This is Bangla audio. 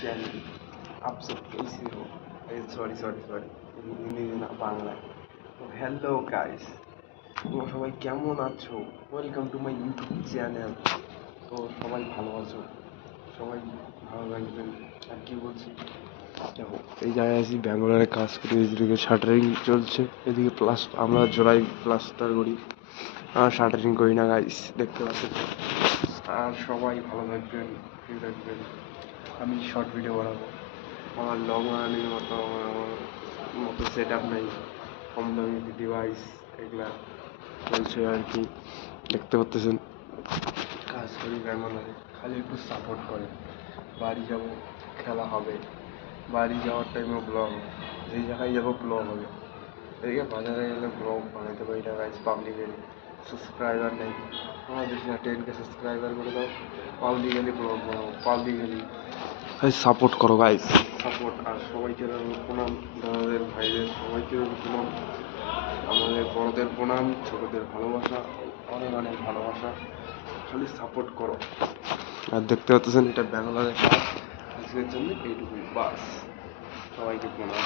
चैनल आप सब कैसे हो? সরি সরি সরি হিন্দি না বাংলায়। তো হ্যালো গাইস, তোমরা সবাই কেমন আছো? Welcome to my YouTube channel. তো সবাই ভালো আছো, সবাই ভালো থাকবেন। আর কি বলছি, দেখো এই জায়গায় আছি, ব্যাঙ্গালোরে কাজ করি, এদিকে শাটারিং চলছে, এদিকে আমরা জোড়াই প্লাস্টার করি, আর শাটারিং করি না গাইস, দেখতে পাচ্ছেন। আর সবাই ভালো থাকবেন, ফ্রি থাকবেন। আমি শর্ট ভিডিও বানাবো, আমার লং রানিং মতো সেট আপ নেই, কম দামি ডিভাইস এগুলা চলছে আর কি, দেখতে পাচ্ছেন। কাজ করি ব্যাঙ্গালোরে, খালি একটু সাপোর্ট করে। বাড়ি যাবো, খেলা হবে, বাড়ি যাওয়ার টাইমে ব্লগ, যেই জায়গায় যাবো ব্লগ হবে। এদিকে বাজারে গেলে ব্লগ বানাতে পারি না গাইস, পাবলিকেরই সাবস্ক্রাইবার নেই। আমার বেশি না, 10K সাবস্ক্রাইবার করে দাও, পাবলিকেরই ব্লগ বানাবো, পাবলিকেরই। সাপোর্ট করো গাইস, সাপোর্ট। আর সবাইকে প্রণাম, দাদাদের ভাইদের সবাইকে প্রণাম, আমাদের বড়দের প্রণাম, ছোটদের ভালোবাসা, অনেক অনেক ভালোবাসা। খালি সাপোর্ট করো। আর দেখতে পাচ্ছেন এটা ব্যাঙ্গালোরের কাজ, আজকের জন্য এইটুকুই বাস। সবাইকে প্রণাম।